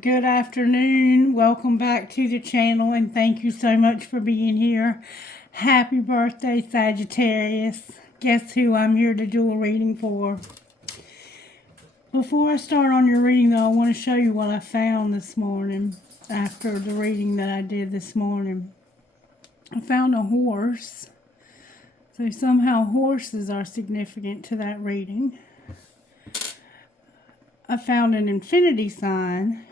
Good afternoon. Welcome back to the channel and thank you so much for being here. Happy birthday, Sagittarius. Guess who I'm here to do a reading for? Before I start on your reading though, I want to show you what I found this morning after the reading that I did this morning. I found a horse. So somehow horses are significant to that reading. I found an infinity sign,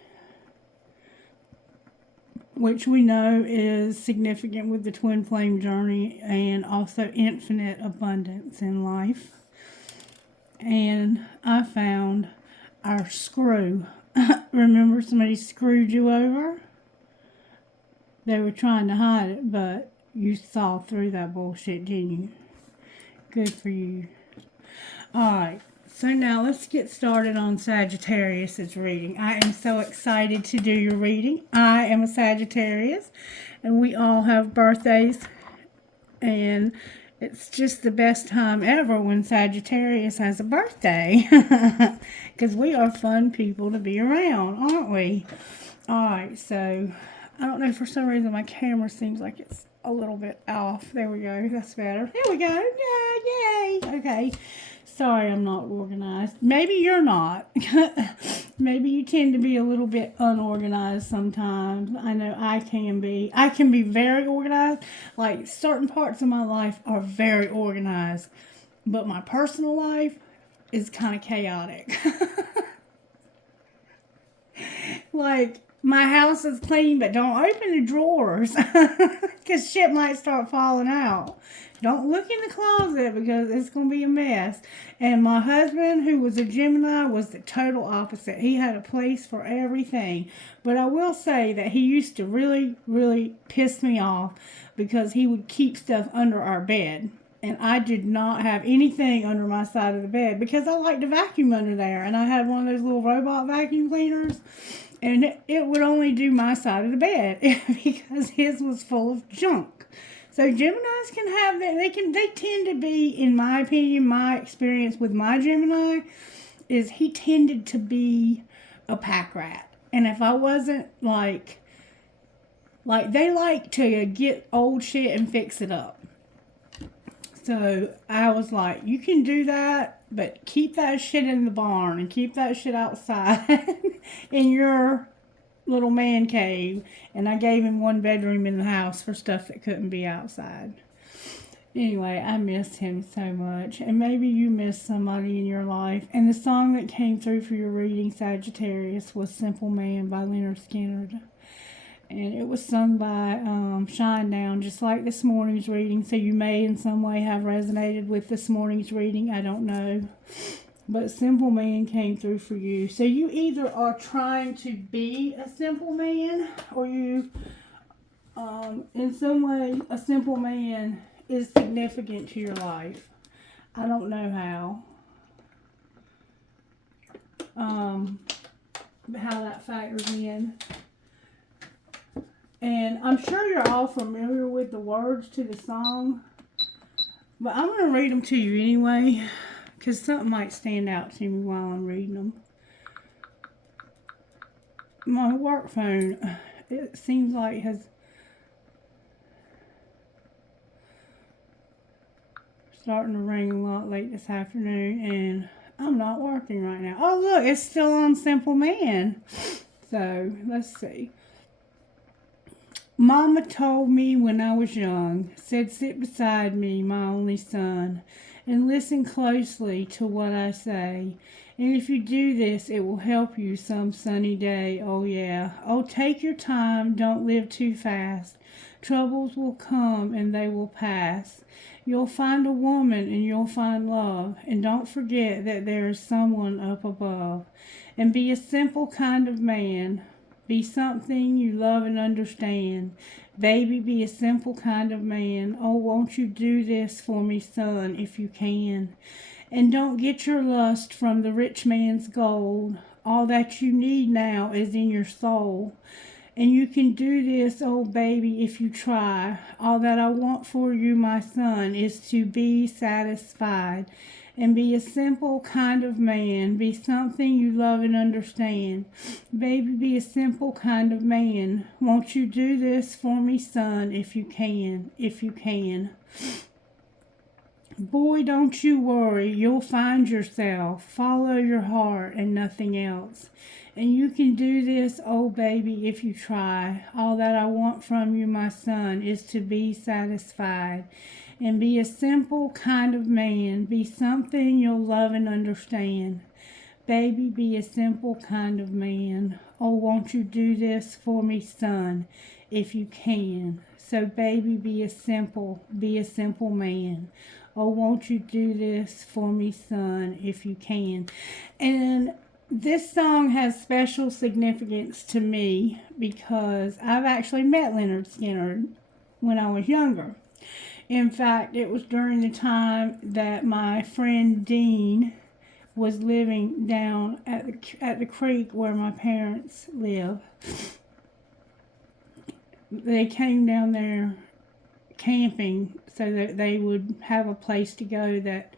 which we know is significant with the twin flame journey and also infinite abundance in life. And I found our screw. Remember somebody screwed you over? They were trying to hide it, but you saw through that bullshit, didn't you? Good for you. Alright, so now let's get started on Sagittarius's reading. I am so excited to do your reading. I am a Sagittarius, and we all have birthdays, and it's just the best time ever when Sagittarius has a birthday, because we are fun people to be around, aren't we? Alright, so I don't know, for some reason my camera seems like it's a little bit off. There we go. That's better. There we go. Yeah, yay. Okay. Sorry I'm not organized. Maybe you're not. Maybe you tend to be a little bit unorganized sometimes. I know I can be. I can be very organized. Like, certain parts of my life are very organized. But my personal life is kind of chaotic. Like, my house is clean, but don't open the drawers because shit might start falling out. Don't look in the closet because it's going to be a mess. And my husband, who was a Gemini, was the total opposite. He had a place for everything. But I will say that he used to really, really piss me off because he would keep stuff under our bed. And I did not have anything under my side of the bed because I like to vacuum under there. And I had one of those little robot vacuum cleaners. And it would only do my side of the bed because his was full of junk. So Geminis can have that. They tend to be, in my opinion, my experience with my Gemini, is he tended to be a pack rat. And if I wasn't like they like to get old shit and fix it up. So I was like, you can do that, but keep that shit in the barn and keep that shit outside in your little man cave. And I gave him one bedroom in the house for stuff that couldn't be outside. Anyway, I miss him so much. And maybe you miss somebody in your life. And the song that came through for your reading, Sagittarius, was Simple Man by Leonard Skinner. And it was sung by Shinedown, just like this morning's reading. So you may in some way have resonated with this morning's reading. I don't know. But Simple Man came through for you. So you either are trying to be a simple man, or you, in some way, a simple man is significant to your life. I don't know how that factors in. And I'm sure you're all familiar with the words to the song, but I'm going to read them to you anyway, because something might stand out to me while I'm reading them. My work phone, it seems like has starting to ring a lot late this afternoon, and I'm not working right now. Oh, look, it's still on Simple Man. So, let's see. Mama told me when I was young, said sit beside me, my only son, and listen closely to what I say. And if you do this, it will help you some sunny day. Oh yeah. Oh, take your time, don't live too fast. Troubles will come and they will pass. You'll find a woman and you'll find love. And don't forget that there is someone up above. And be a simple kind of man. Be something you love and understand. Baby, be a simple kind of man. Oh, won't you do this for me, son, if you can? And don't get your lust from the rich man's gold. All that you need now is in your soul. And you can do this, oh baby, if you try. All that I want for you, my son, is to be satisfied. and be a simple kind of man. Be something you love and understand. Baby, be a simple kind of man. Won't you do this for me, son, if you can, if you can. Boy, don't you worry, you'll find yourself. Follow your heart and nothing else. And you can do this, oh baby, if you try. All that I want from you, my son, is to be satisfied. And be a simple kind of man. Be something you'll love and understand. Baby, be a simple kind of man. Oh, won't you do this for me, son, if you can. So baby, be a simple man. Oh, won't you do this for me, son, if you can. And this song has special significance to me because I've actually met Leonard Skinner when I was younger. In fact, it was during the time that my friend Dean was living down at the creek where my parents live. They came down there camping so that they would have a place to go. That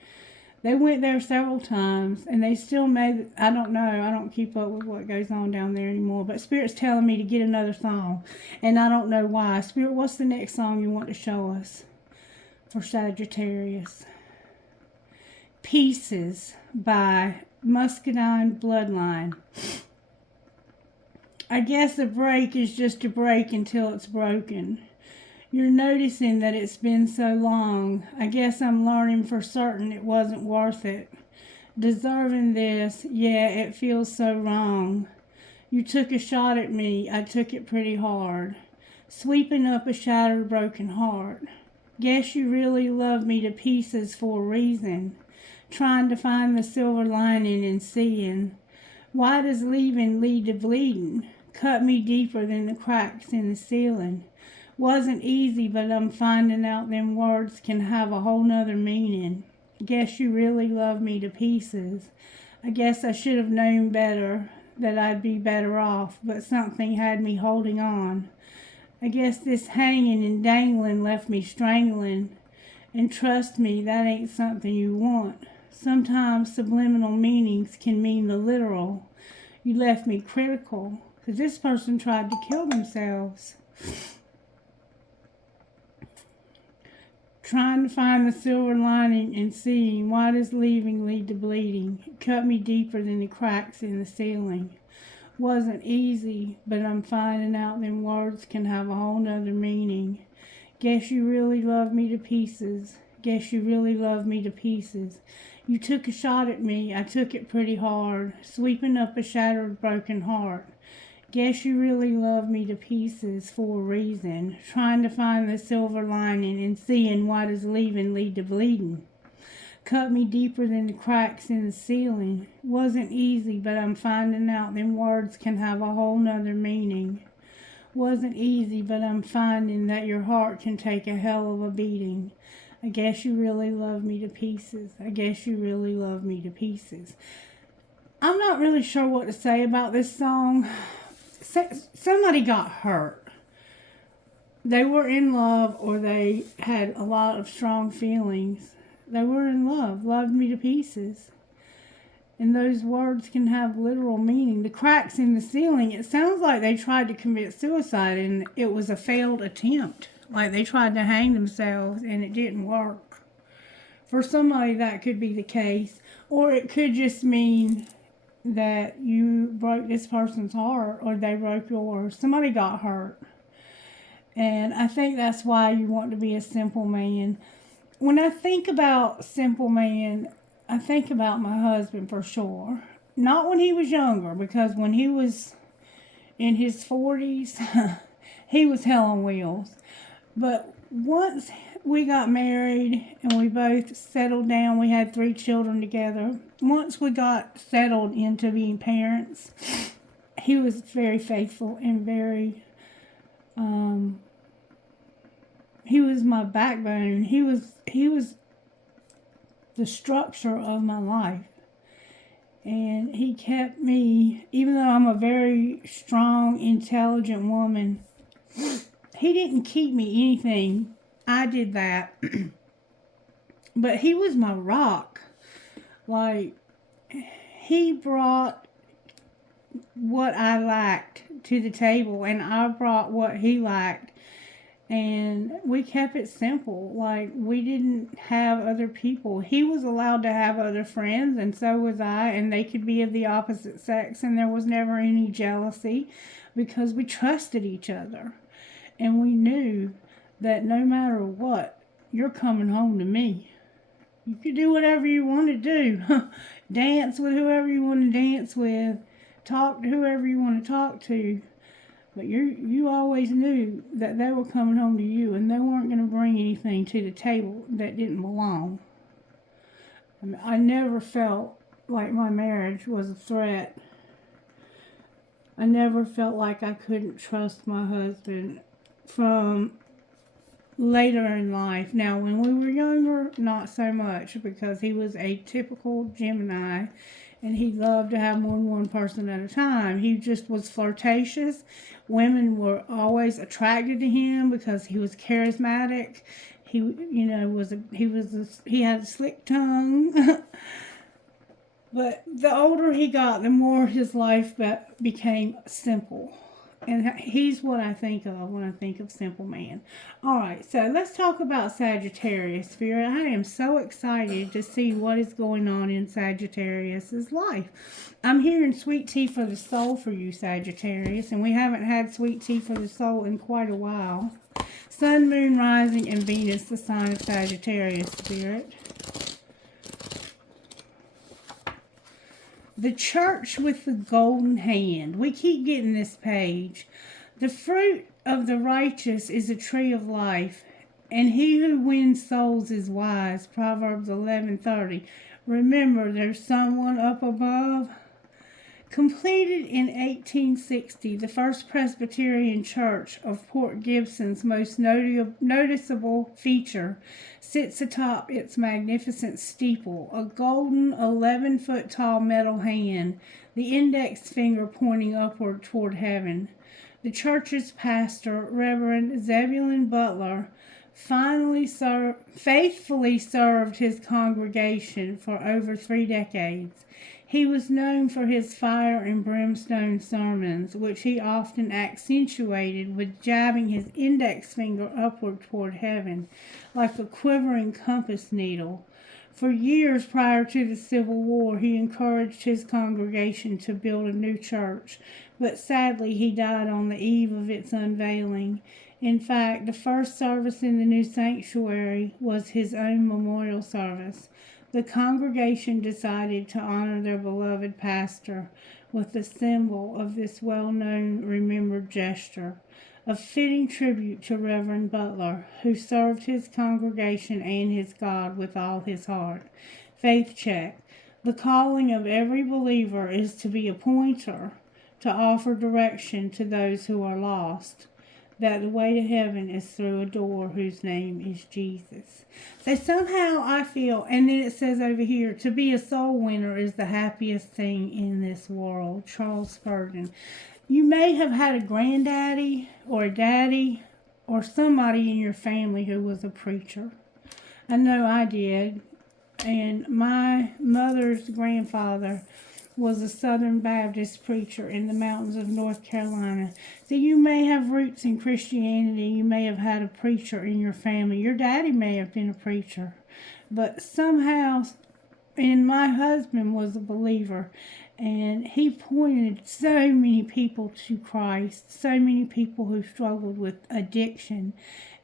they went there several times, and they still made, I don't know, I don't keep up with what goes on down there anymore, but Spirit's telling me to get another song, and I don't know why. Spirit, what's the next song you want to show us for Sagittarius? Pieces by Muscadine Bloodline. I guess a break is just a break until it's broken. You're noticing that it's been so long. I guess I'm learning for certain it wasn't worth it. Deserving this, yeah, it feels so wrong. You took a shot at me, I took it pretty hard. Sweeping up a shattered, broken heart. Guess you really love me to pieces for a reason. Trying to find the silver lining and seeing. Why does leaving lead to bleeding? Cut me deeper than the cracks in the ceiling. Wasn't easy, but I'm finding out them words can have a whole nother meaning. Guess you really love me to pieces. I guess I should have known better, that I'd be better off, but something had me holding on. I guess this hanging and dangling left me strangling. And trust me, that ain't something you want. Sometimes subliminal meanings can mean the literal. You left me critical, because this person tried to kill themselves. Trying to find the silver lining and seeing, why does leaving lead to bleeding? It cut me deeper than the cracks in the ceiling. Wasn't easy, but I'm finding out them words can have a whole nother meaning. Guess you really love me to pieces. Guess you really love me to pieces. You took a shot at me, I took it pretty hard, sweeping up a shattered, broken heart. Guess you really love me to pieces for a reason. Trying to find the silver lining and seeing, why does leaving lead to bleeding? Cut me deeper than the cracks in the ceiling. Wasn't easy, but I'm finding out them words can have a whole nother meaning. Wasn't easy, but I'm finding that your heart can take a hell of a beating. I guess you really love me to pieces. I guess you really love me to pieces. I'm not really sure what to say about this song. Somebody got hurt. They were in love, or they had a lot of strong feelings. They were in love, loved me to pieces. And those words can have literal meaning. The cracks in the ceiling, it sounds like they tried to commit suicide and it was a failed attempt. Like they tried to hang themselves and it didn't work. For somebody, that could be the case. Or it could just mean that you broke this person's heart, or they broke yours. Somebody got hurt. And I think that's why you want to be a simple man. When I think about simple man, I think about my husband for sure. Not when he was younger, because when he was in his 40s, he was hell on wheels. But once we got married and we both settled down, we had 3 children together. Once we got settled into being parents, he was very faithful and very, he was my backbone. He was the structure of my life. And he kept me, even though I'm a very strong, intelligent woman, he didn't keep me anything. I did that. But he was my rock. Like, he brought what I liked to the table, and I brought what he liked. And we kept it simple. Like, we didn't have other people. He was allowed to have other friends, and so was I, and they could be of the opposite sex, and there was never any jealousy because we trusted each other. And we knew that no matter what, you're coming home to me. You can do whatever you want to do. Dance with whoever you want to dance with. Talk to whoever you want to talk to. But you always knew that they were coming home to you, and they weren't going to bring anything to the table that didn't belong. I mean, I never felt like my marriage was a threat. I never felt like I couldn't trust my husband from later in life. Now, when we were younger, not so much, because he was a typical Gemini, and he loved to have more than one person at a time. He just was flirtatious. Women were always attracted to him because he was charismatic. He, he had a slick tongue. But the older he got, the more his life became simple. And he's what I think of when I think of simple man. All right, so let's talk about Sagittarius, Spirit. I am so excited to see what is going on in Sagittarius's life. I'm hearing sweet tea for the soul for you, Sagittarius, and we haven't had sweet tea for the soul in quite a while. Sun, Moon, Rising, and Venus, the sign of Sagittarius, Spirit. The church with the golden hand. We keep getting this page. The fruit of the righteous is a tree of life, and he who wins souls is wise. Proverbs 11:30. Remember, there's someone up above. Completed in 1860, the First Presbyterian Church of Port Gibson's most noticeable feature sits atop its magnificent steeple, a golden 11-foot-tall metal hand, the index finger pointing upward toward heaven. The church's pastor, Reverend Zebulon Butler, faithfully served his congregation for over 3 decades. He was known for his fire and brimstone sermons, which he often accentuated with jabbing his index finger upward toward heaven, like a quivering compass needle. For years prior to the Civil War, he encouraged his congregation to build a new church, but sadly he died on the eve of its unveiling. In fact, the first service in the new sanctuary was his own memorial service. The congregation decided to honor their beloved pastor with the symbol of this well-known remembered gesture, a fitting tribute to Reverend Butler, who served his congregation and his God with all his heart. Faith check. The calling of every believer is to be a pointer, to offer direction to those who are lost, that the way to heaven is through a door whose name is Jesus. So somehow I feel, and then it says over here, to be a soul winner is the happiest thing in this world. Charles Spurgeon. You may have had a granddaddy or a daddy or somebody in your family who was a preacher. I know I did. And my mother's grandfather was a Southern Baptist preacher in the mountains of North Carolina. So you may have roots in Christianity. You may have had a preacher in your family. Your daddy may have been a preacher. But somehow, and my husband was a believer, and he pointed so many people to Christ, so many people who struggled with addiction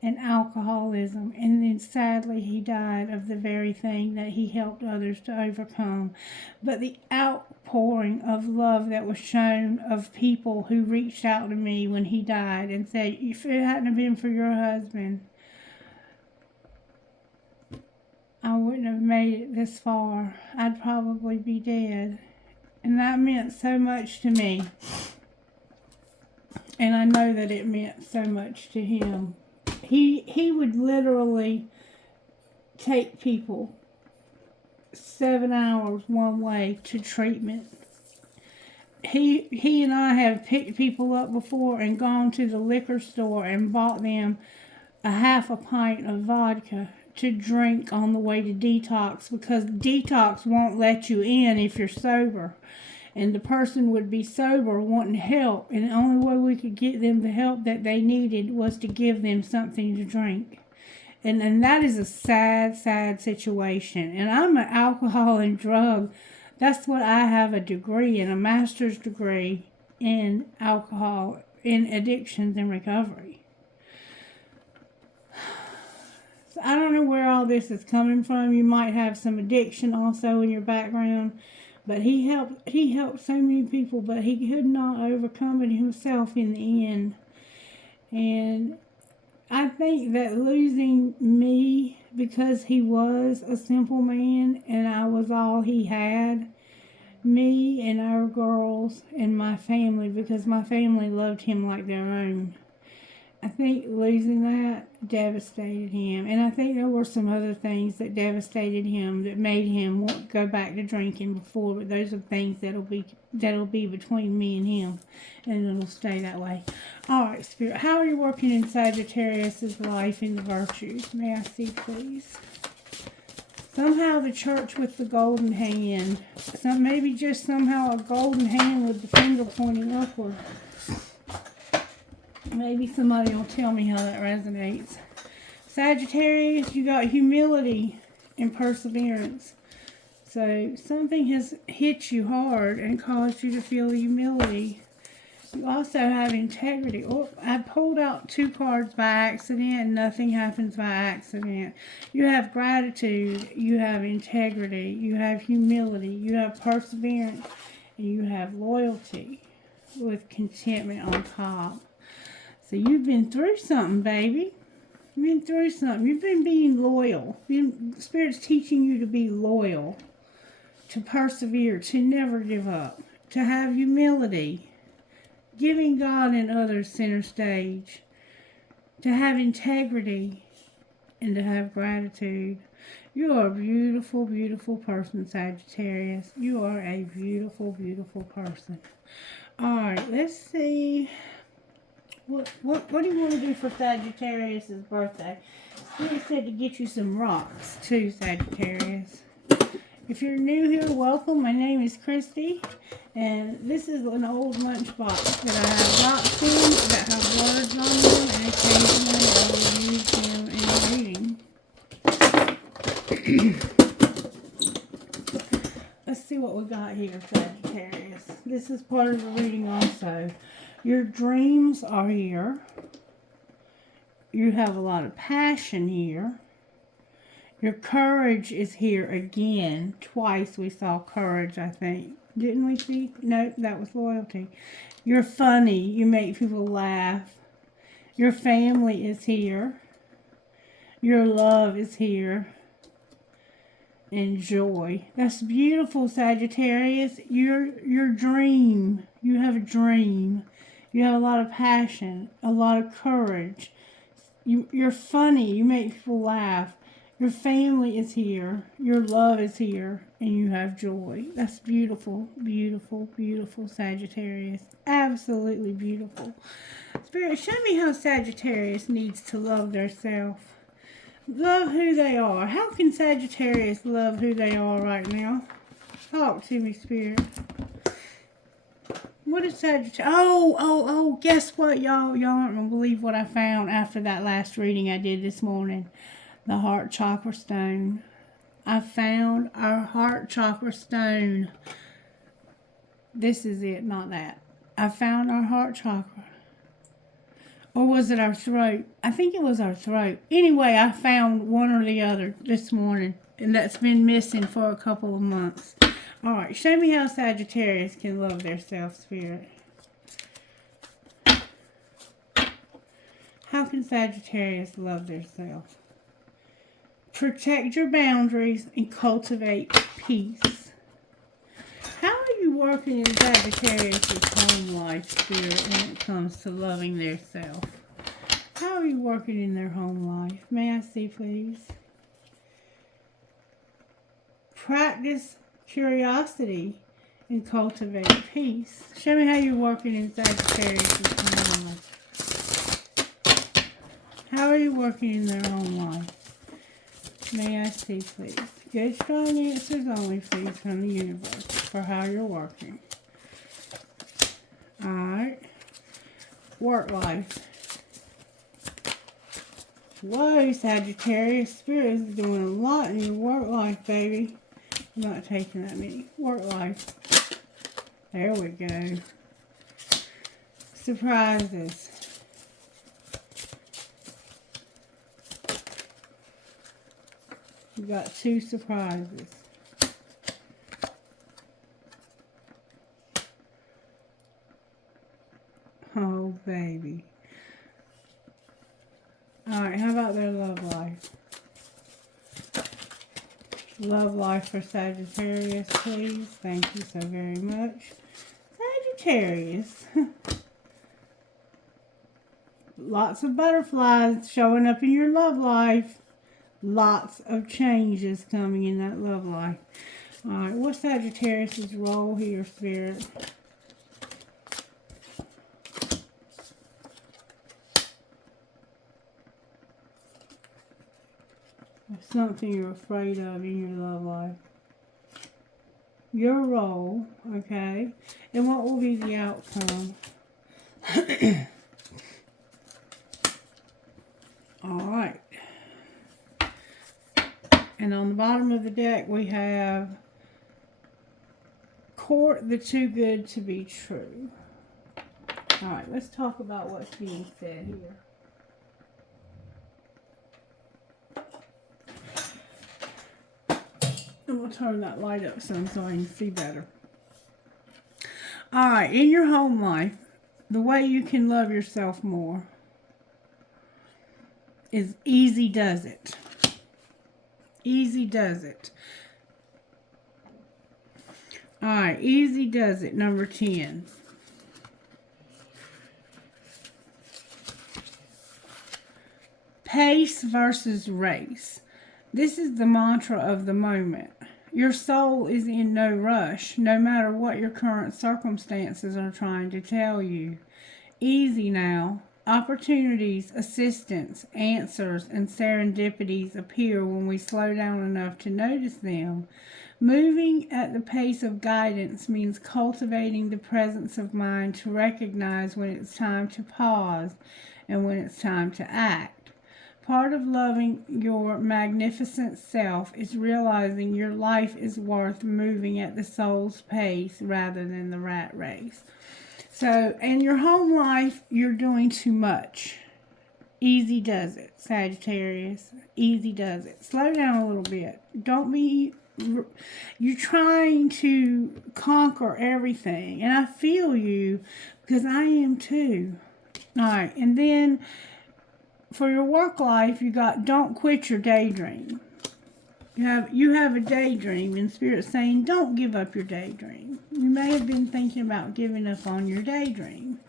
and alcoholism, and then sadly he died of the very thing that he helped others to overcome. But the outpouring of love that was shown of people who reached out to me when he died and said, if it hadn't been for your husband, I wouldn't have made it this far. I'd probably be dead. And that meant so much to me. And I know that it meant so much to him. He would literally take people 7 hours one way to treatment. He and I have picked people up before and gone to the liquor store and bought them a half a pint of vodka to drink on the way to detox, because detox won't let you in if you're sober. And the person would be sober wanting help, and the only way we could get them the help that they needed was to give them something to drink. And that is a sad, sad situation. And I'm an alcohol and drug. That's what I have a degree in, a master's degree in alcohol, in addictions and recovery. So I don't know where all this is coming from. You might have some addiction also in your background. But he helped so many people, but he could not overcome it himself in the end. And I think that losing me, because he was a simple man and I was all he had, me and our girls and my family, because my family loved him like their own, I think losing that devastated him. And I think there were some other things that devastated him that made him go back to drinking before, but those are things that'll be between me and him, and it'll stay that way. All right, Spirit, how are you working in Sagittarius' life in the virtues? May I see, please? Somehow the church with the golden hand. Maybe just somehow a golden hand with the finger pointing upward. Maybe somebody will tell me how that resonates. Sagittarius, you got humility and perseverance. So something has hit you hard and caused you to feel humility. You also have integrity. Oh, I pulled out 2 cards by accident. Nothing happens by accident. You have gratitude. You have integrity. You have humility. You have perseverance. And you have loyalty with contentment on top. So you've been through something, baby. You've been through something. You've been being loyal. Spirit's teaching you to be loyal, to persevere, to never give up, to have humility, giving God and others center stage, to have integrity, and to have gratitude. You are a beautiful, beautiful person, Sagittarius. You are a beautiful, beautiful person. All right, let's see. What do you want to do for Sagittarius' birthday? Spirit said to get you some rocks, too, Sagittarius. If you're new here, welcome. My name is Christy, and this is an old lunchbox that I have rocks in that have words on them, and occasionally I will use them in reading. Let's see what we got here, Sagittarius. This is part of the reading also. Your dreams are here. You have a lot of passion here. Your courage is here again. Twice we saw courage, I think. Didn't we see? No, that was loyalty. You're funny. You make people laugh. Your family is here. Your love is here. And joy. That's beautiful, Sagittarius. Your dream. You have a dream. You have a lot of passion, a lot of courage. You're funny. You make people laugh. Your family is here. Your love is here. And you have joy. That's beautiful, beautiful, beautiful, Sagittarius. Absolutely beautiful. Spirit, show me how Sagittarius needs to love theirself. Love who they are. How can Sagittarius love who they are right now? Talk to me, Spirit. What is Sagittarius? Oh, guess what, y'all? Y'all aren't going to believe what I found after that last reading I did this morning. The heart chakra stone. I found our heart chakra stone. This is it, not that. I found our heart chakra. Or was it our throat? I think it was our throat. Anyway, I found one or the other this morning. And that's been missing for a couple of months. Alright, show me how Sagittarius can love their self-spirit. How can Sagittarius love their self? Protect your boundaries and cultivate peace. How are you working in Sagittarius' home life, Spirit, when it comes to loving their self? How are you working in their home life? May I see, please? Practice curiosity and cultivate peace. Show me how you're working in Sagittarius' home life. How are you working in their home life? May I see, please? Good, strong answers only, please, from the universe for how you're working. Alright. Work life. Whoa, Sagittarius. Spirit is doing a lot in your work life, baby. I'm not taking that many. Work life. There we go. Surprises. You got 2 surprises. Oh, baby. Alright, how about their love life? Love life for Sagittarius, please. Thank you so very much. Sagittarius. Lots of butterflies showing up in your love life. Lots of changes coming in that love life. Alright, what's Sagittarius' role here, Spirit? There's something you're afraid of in your love life. Your role, okay? And what will be the outcome? Alright. And on the bottom of the deck we have court the too good to be true. Alright, let's talk about what's being said here. And we'll turn that light up some so I can see better. Alright, in your home life, the way you can love yourself more is easy does it. Easy does it. Alright, easy does it, number 10. Pace versus race. This is the mantra of the moment. Your soul is in no rush, no matter what your current circumstances are trying to tell you. Easy now. Opportunities, assistance, answers, and serendipities appear when we slow down enough to notice them. Moving at the pace of guidance means cultivating the presence of mind to recognize when it's time to pause and when it's time to act. Part of loving your magnificent self is realizing your life is worth moving at the soul's pace rather than the rat race. So, in your home life, you're doing too much. Easy does it, Sagittarius. Easy does it. Slow down a little bit. Don't be... You're trying to conquer everything. And I feel you because I am too. Alright, and then... For your work life, you got don't quit your daydream. You have a daydream, and Spirit's saying don't give up your daydream. You may have been thinking about giving up on your daydream.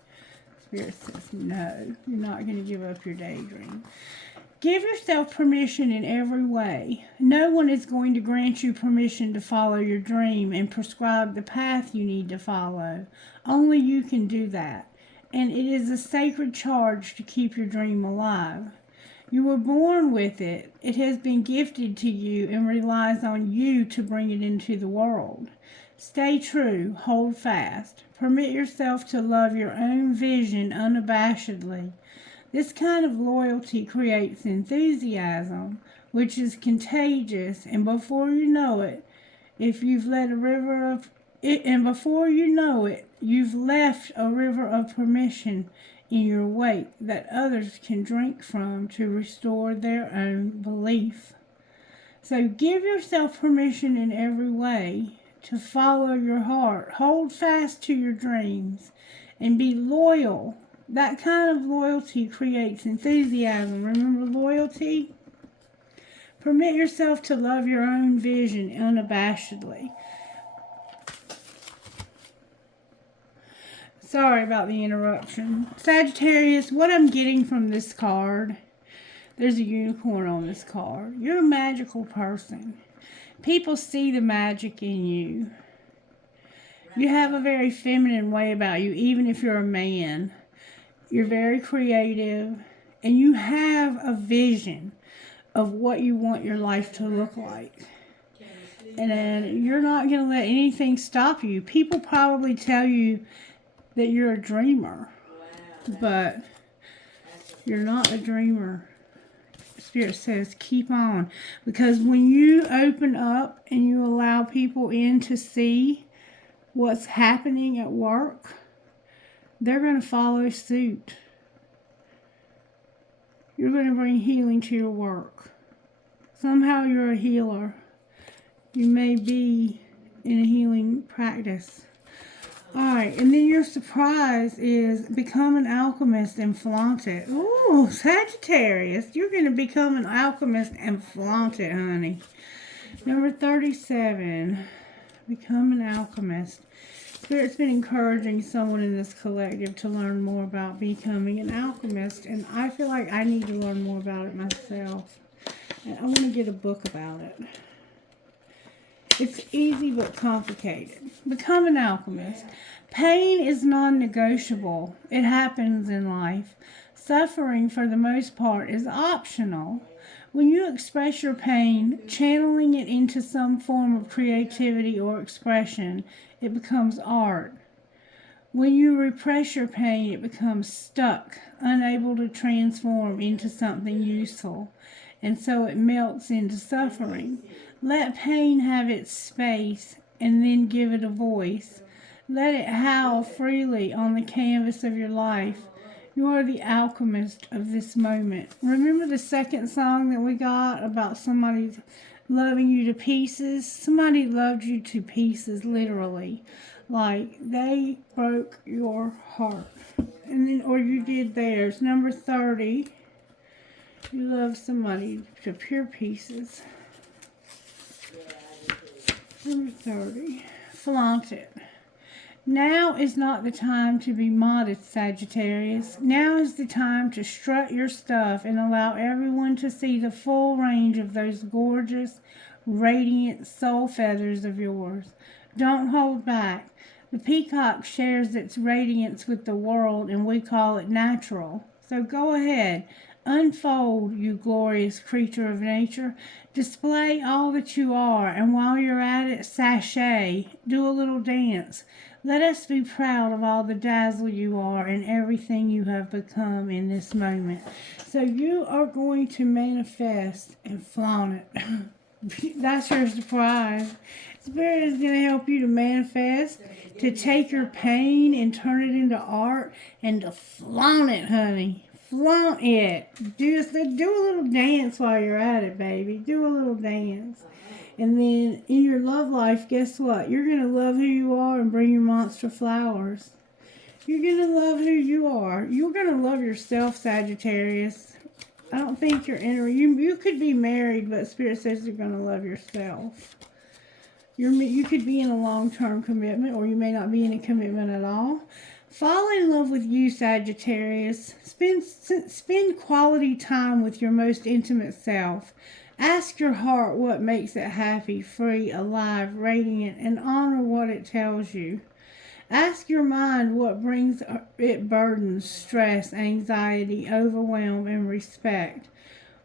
Spirit says no, you're not going to give up your daydream. Give yourself permission in every way. No one is going to grant you permission to follow your dream and prescribe the path you need to follow. Only you can do that. And it is a sacred charge to keep your dream alive. You were born with it. It has been gifted to you and relies on you to bring it into the world. Stay true. Hold fast. Permit yourself to love your own vision unabashedly. This kind of loyalty creates enthusiasm, which is contagious, and before you know it, you've left a river of permission in your wake that others can drink from to restore their own belief. So give yourself permission in every way to follow your heart. Hold fast to your dreams and be loyal. That kind of loyalty creates enthusiasm. Remember loyalty? Permit yourself to love your own vision unabashedly. Sorry about the interruption. Sagittarius, what I'm getting from this card, there's a unicorn on this card. You're a magical person. People see the magic in you. You have a very feminine way about you, even if you're a man. You're very creative, and you have a vision of what you want your life to look like. And then you're not going to let anything stop you. People probably tell you that you're a dreamer, but you're not a dreamer. Spirit says keep on, because when you open up and you allow people in to see what's happening at work, they're going to follow suit. You're going to bring healing to your work. Somehow you're a healer. You may be in a healing practice. Alright, and then your surprise is become an alchemist and flaunt it. Ooh, Sagittarius, you're going to become an alchemist and flaunt it, honey. Number 37, become an alchemist. Spirit's been encouraging someone in this collective to learn more about becoming an alchemist, and I feel like I need to learn more about it myself. And I want to get a book about it. It's easy but complicated. Become an alchemist. Pain is non-negotiable. It happens in life. Suffering, for the most part, is optional. When you express your pain, channeling it into some form of creativity or expression, it becomes art. When you repress your pain, it becomes stuck, unable to transform into something useful, and so it melts into suffering. Let pain have its space and then give it a voice. Let it howl freely on the canvas of your life. You are the alchemist of this moment. Remember the second song that we got about somebody loving you to pieces? Somebody loved you to pieces, literally. Like, they broke your heart. And then, or you did theirs. Number 30, you love somebody to pure pieces. Number 30, flaunt it. Now is not the time to be modest, Sagittarius. Now is the time to strut your stuff and allow everyone to see the full range of those gorgeous, radiant soul feathers of yours. Don't hold back. The peacock shares its radiance with the world, and we call it natural. So go ahead. Unfold, you glorious creature of nature. Display all that you are, and while you're at it, sashay. Do a little dance. Let us be proud of all the dazzle you are and everything you have become in this moment. So you are going to manifest and flaunt it. That's your surprise. Spirit is going to help you to manifest, to take your pain and turn it into art, and to flaunt it, honey. Flaunt it. Do a little dance while you're at it, baby. Do a little dance. And then in your love life, guess what? You're going to love who you are and bring your monster flowers. You're going to love who you are. You're going to love yourself, Sagittarius. I don't think you're you could be married, but Spirit says you're going to love yourself. You could be in a long-term commitment, or you may not be in a commitment at all. Fall in love with you, Sagittarius. Spend quality time with your most intimate self. Ask your heart what makes it happy, free, alive, radiant, and honor what it tells you. Ask your mind what brings it burdens, stress, anxiety, overwhelm, and respect.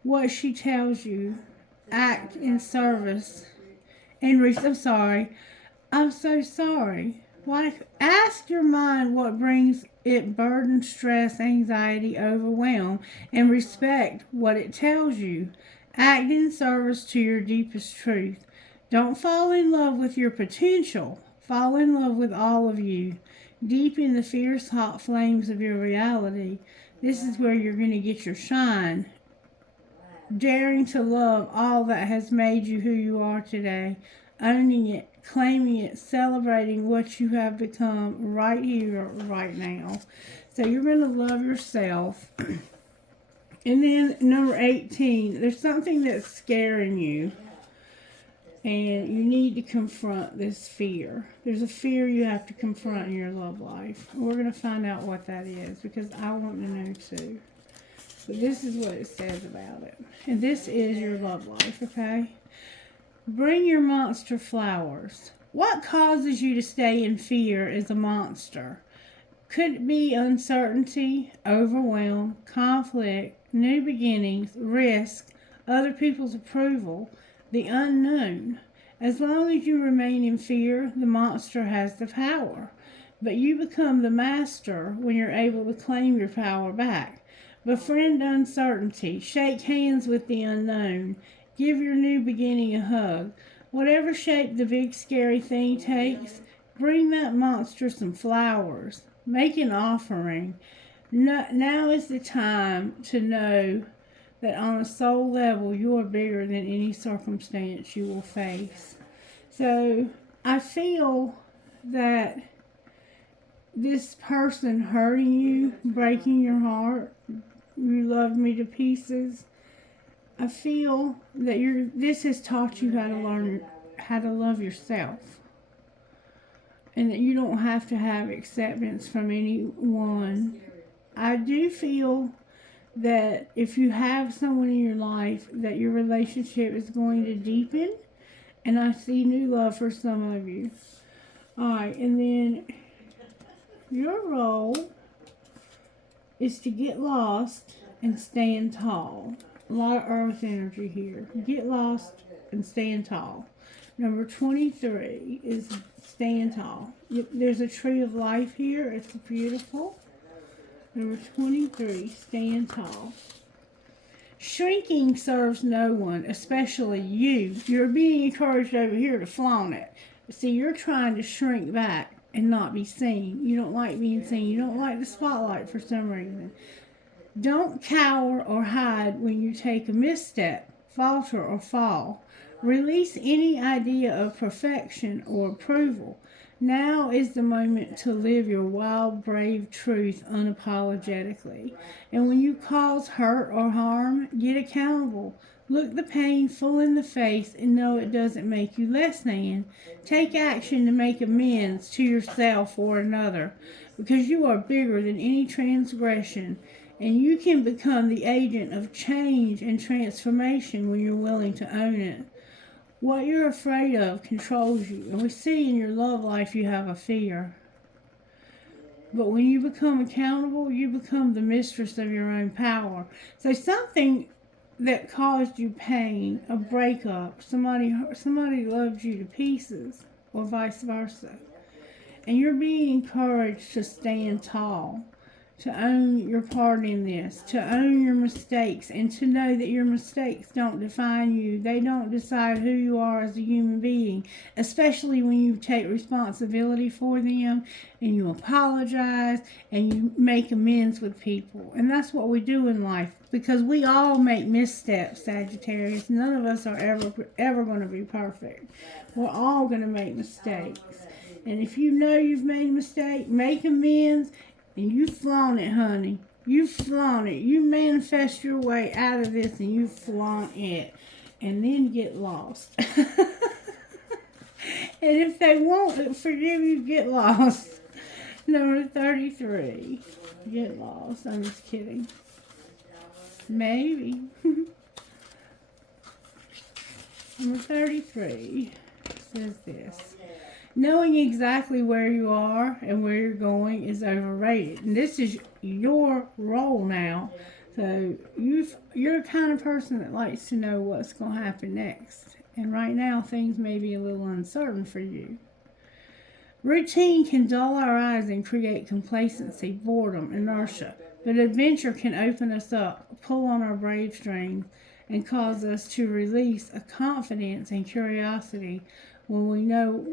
What she tells you. Act in service. I'm so sorry. Ask your mind what brings it burden, stress, anxiety, overwhelm, and respect what it tells you. Act in service to your deepest truth. Don't fall in love with your potential. Fall in love with all of you. Deep in the fierce hot flames of your reality, this is where you're going to get your shine. Daring to love all that has made you who you are today. Owning it, claiming it, celebrating what you have become right here, right now. So you're going to love yourself. And then number 18, there's something that's scaring you. And you need to confront this fear. There's a fear you have to confront in your love life. We're going to find out what that is, because I want to know too. But this is what it says about it. And this is your love life, okay? Bring your monster flowers. What causes you to stay in fear is a monster. Could it be uncertainty, overwhelm, conflict, new beginnings, risk, other people's approval, the unknown. As long as you remain in fear, the monster has the power. But you become the master when you're able to claim your power back. Befriend uncertainty. Shake hands with the unknown. Give your new beginning a hug. Whatever shape the big scary thing takes, bring that monster some flowers. Make an offering. Now is the time to know that on a soul level you are bigger than any circumstance you will face. So I feel that this person hurting you, breaking your heart, you loved me to pieces. I feel that this has taught you how to learn how to love yourself. And that you don't have to have acceptance from anyone. I do feel that if you have someone in your life, that your relationship is going to deepen. And I see new love for some of you. Alright, and then your role is to get lost and stand tall. A lot of earth energy here. Get lost and stand tall. Number 23 is stand tall. There's a tree of life here. It's beautiful. Number 23, stand tall. Shrinking serves no one, especially you. You're being encouraged over here to flaunt it. See, you're trying to shrink back and not be seen. You don't like being seen. You don't like the spotlight for some reason. Don't cower or hide when you take a misstep, falter, or fall. Release any idea of perfection or approval. Now is the moment to live your wild, brave truth unapologetically. And when you cause hurt or harm, get accountable. Look the pain full in the face and know it doesn't make you less than. Take action to make amends to yourself or another, because you are bigger than any transgression. And you can become the agent of change and transformation when you're willing to own it. What you're afraid of controls you. And we see in your love life you have a fear. But when you become accountable, you become the mistress of your own power. So something that caused you pain, a breakup, somebody loved you to pieces, or vice versa. And you're being encouraged to stand tall, to own your part in this, to own your mistakes, and to know that your mistakes don't define you. They don't decide who you are as a human being, especially when you take responsibility for them and you apologize and you make amends with people. And that's what we do in life, because we all make missteps, Sagittarius. None of us are ever going to be perfect. We're all going to make mistakes. And if you know you've made a mistake, make amends. And you flaunt it, honey. You flaunt it. You manifest your way out of this and you flaunt it. And then get lost. And if they won't forgive you, get lost. Number 33. Get lost. I'm just kidding. Maybe. Number 33 says this. Knowing exactly where you are and where you're going is overrated. And this is your role now. So you're the kind of person that likes to know what's going to happen next. And right now, things may be a little uncertain for you. Routine can dull our eyes and create complacency, boredom, inertia. But adventure can open us up, pull on our brave strings, and cause us to release a confidence and curiosity when we know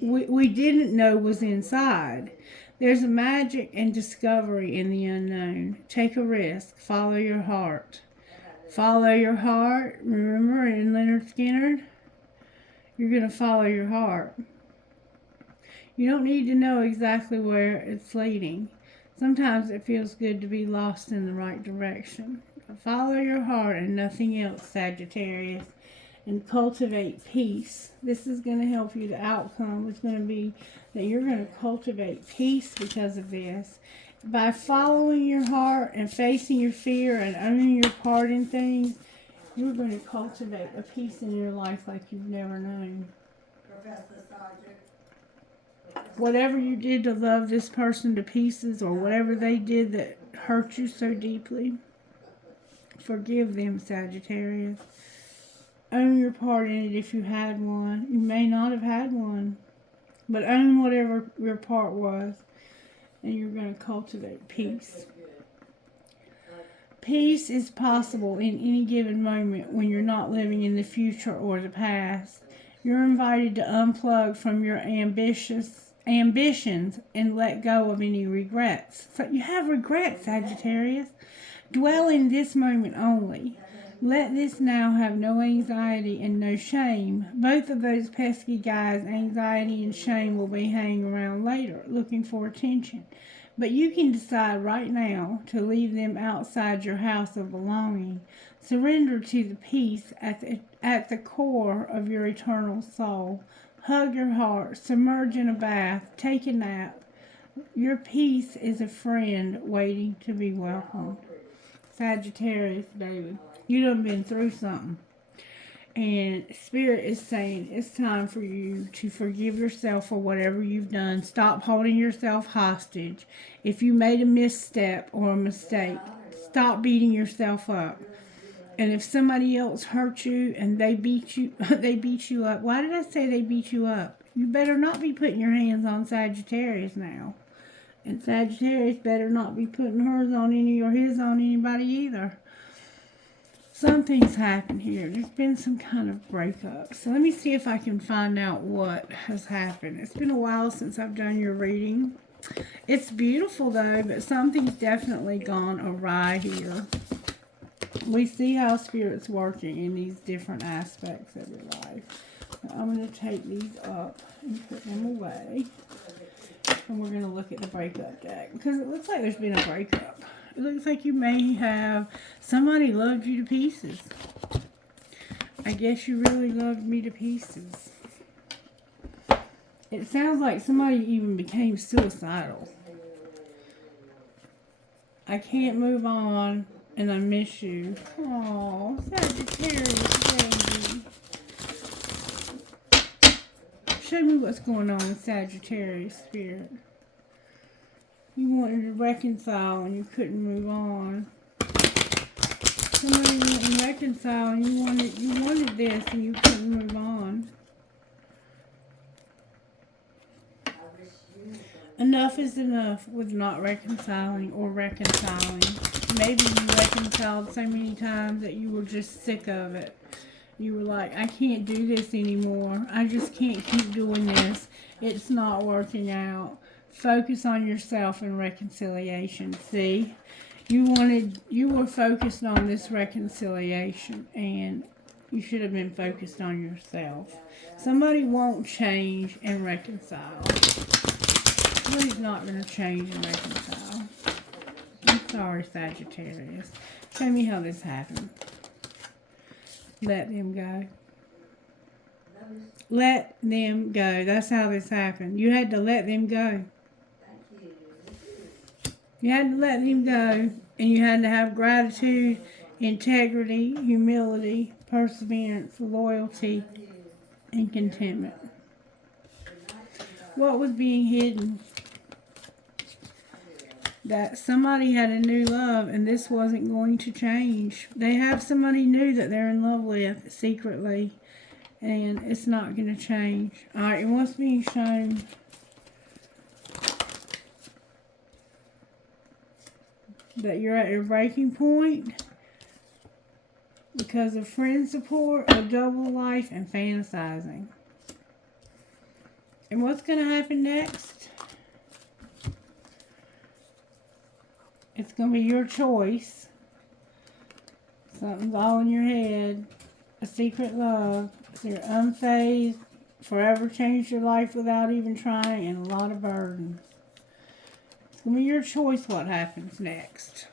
we didn't know was inside. There's a magic and discovery in the unknown. Take a risk. Follow your heart. Follow your heart. Remember in Leonard Skinner, you're going to follow your heart. You don't need to know exactly where it's leading. Sometimes it feels good to be lost in the right direction. Follow your heart and nothing else, Sagittarius. And cultivate peace. This is going to help you. The outcome is going to be that you're going to cultivate peace because of this. By following your heart and facing your fear and owning your part in things, you're going to cultivate a peace in your life like you've never known. Whatever you did to love this person to pieces, or whatever they did that hurt you so deeply, Forgive them, Sagittarius. Own your part in it if you had one. You may not have had one, but own whatever your part was, and you're going to cultivate peace. Peace is possible in any given moment when you're not living in the future or the past. You're invited to unplug from your ambitions and let go of any regrets. So you have regrets, Sagittarius. Dwell in this moment only. Let this now have no anxiety and no shame. Both of those pesky guys, anxiety and shame, will be hanging around later, looking for attention. But you can decide right now to leave them outside your house of belonging. Surrender to the peace at the core of your eternal soul. Hug your heart, submerge in a bath, take a nap. Your peace is a friend waiting to be welcomed. Sagittarius, baby, you done been through something. And Spirit is saying it's time for you to forgive yourself for whatever you've done. Stop holding yourself hostage. If you made a misstep or a mistake, stop beating yourself up. And if somebody else hurt you and they beat you up. Why did I say they beat you up? You better not be putting your hands on Sagittarius now. And Sagittarius better not be putting hers on any or his on anybody either. Something's happened here. There's been some kind of breakup. So let me see if I can find out what has happened. It's been a while since I've done your reading. It's beautiful though, but something's definitely gone awry here. We see how Spirit's working in these different aspects of your life. Now, I'm going to take these up and put them away. And we're going to look at the breakup deck. Because it looks like there's been a breakup. It looks like you may have somebody loved you to pieces. I guess you really loved me to pieces. It sounds like somebody even became suicidal. I can't move on and I miss you. Oh, Sagittarius, baby. Show me what's going on with Sagittarius, Spirit. You wanted to reconcile and you couldn't move on. Somebody wouldn't reconcile and you wanted this and you couldn't move on. Enough is enough with not reconciling or reconciling. Maybe you reconciled so many times that you were just sick of it. You were like, I can't do this anymore. I just can't keep doing this. It's not working out. Focus on yourself and reconciliation. See, you were focused on this reconciliation and you should have been focused on yourself. Somebody won't change and reconcile. Somebody's not going to change and reconcile. I'm sorry, Sagittarius. Show me how this happened. Let them go. Let them go. That's how this happened. You had to let them go. You had to let them go, and you had to have gratitude, integrity, humility, perseverance, loyalty, and contentment. What was being hidden? That somebody had a new love, and this wasn't going to change. They have somebody new that they're in love with secretly, and it's not going to change. All right, and what's being shown? That you're at your breaking point because of friend support, a double life, and fantasizing. And what's going to happen next? It's going to be your choice. Something's all in your head. A secret love. So you're unfazed. Forever changed your life without even trying. And a lot of burdens. It's going to be your choice what happens next.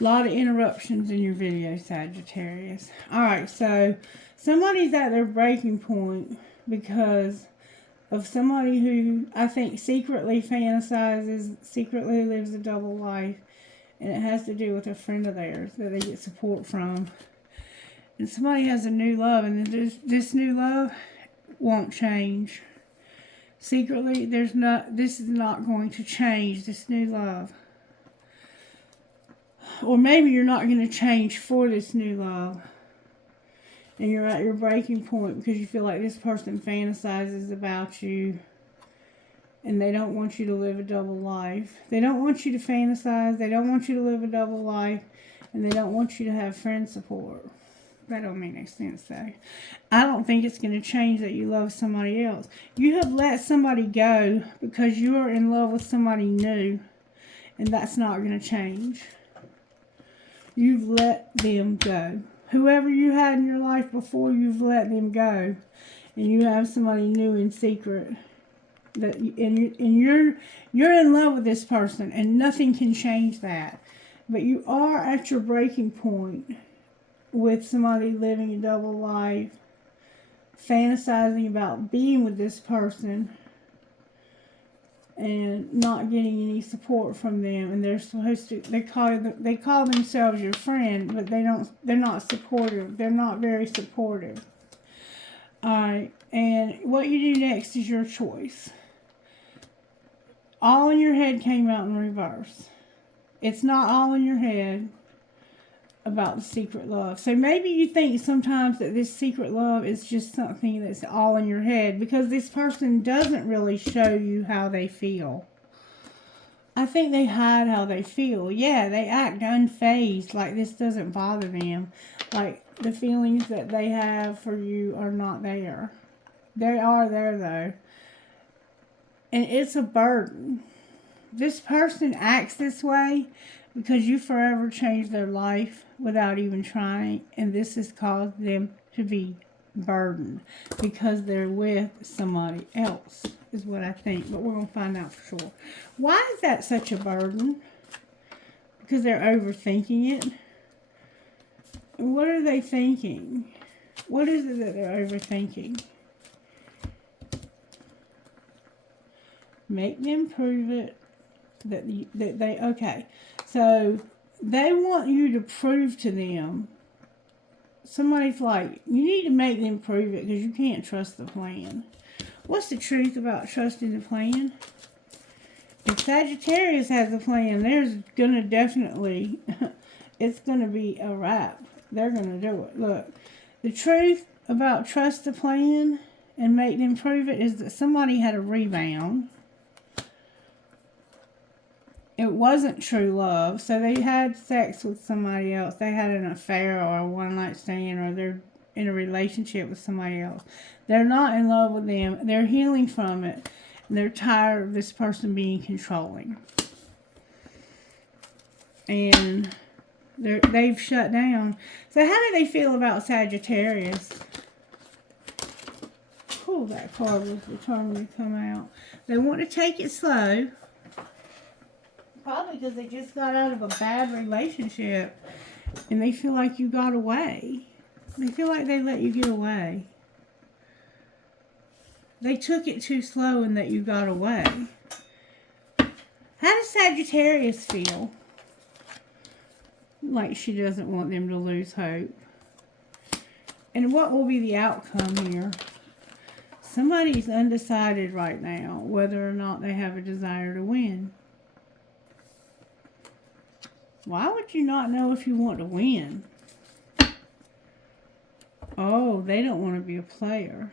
A lot of interruptions in your video, Sagittarius. Alright, so somebody's at their breaking point because of somebody who I think secretly fantasizes, secretly lives a double life, and it has to do with a friend of theirs that they get support from. And somebody has a new love, and this new love won't change. Secretly, this is not going to change, this new love. Or maybe you're not going to change for this new love. And you're at your breaking point because you feel like this person fantasizes about you. And they don't want you to live a double life. They don't want you to fantasize. They don't want you to live a double life. And they don't want you to have friend support. That don't make any sense, though. I don't think it's going to change that you love somebody else. You have let somebody go because you are in love with somebody new. And that's not going to change. You've let them go. Whoever you had in your life before, you've let them go. And you have somebody new in secret. And you're in love with this person. And nothing can change that. But you are at your breaking point with somebody living a double life, fantasizing about being with this person and not getting any support from them. And they're supposed to, they call themselves your friend, but they're not supportive. They're not very supportive. Alright, and what you do next is your choice. All in your head came out in reverse. It's not all in your head about the secret love. So maybe you think sometimes that this secret love is just something that's all in your head because this person doesn't really show you how they feel. I think they hide how they feel. Yeah, they act unfazed, like this doesn't bother them. Like the feelings that they have for you are not there. They are there though. And it's a burden. This person acts this way because you forever changed their life without even trying, and this has caused them to be burdened because they're with somebody else, is what I think, but we're going to find out for sure. Why is that such a burden? Because they're overthinking it. What are they thinking? What is it that they're overthinking? Make them prove it. Okay, so they want you to prove to them. Somebody's like, you need to make them prove it because you can't trust the plan. What's the truth about trusting the plan? If Sagittarius has a plan, there's going to definitely, it's going to be a wrap. They're going to do it. Look, the truth about trust the plan and make them prove it is that somebody had a rebound. It wasn't true love, so they had sex with somebody else. They had an affair or a one-night stand, or they're in a relationship with somebody else. They're not in love with them. They're healing from it. And they're tired of this person being controlling. And they've shut down. So how do they feel about Sagittarius? Oh, that card was determined to come out. They want to take it slow. Probably because they just got out of a bad relationship and they feel like you got away. They feel like they let you get away. They took it too slow and that you got away. How does Sagittarius feel? Like she doesn't want them to lose hope. And what will be the outcome here? Somebody's undecided right now whether or not they have a desire to win. Why would you not know if you want to win? Oh, they don't want to be a player.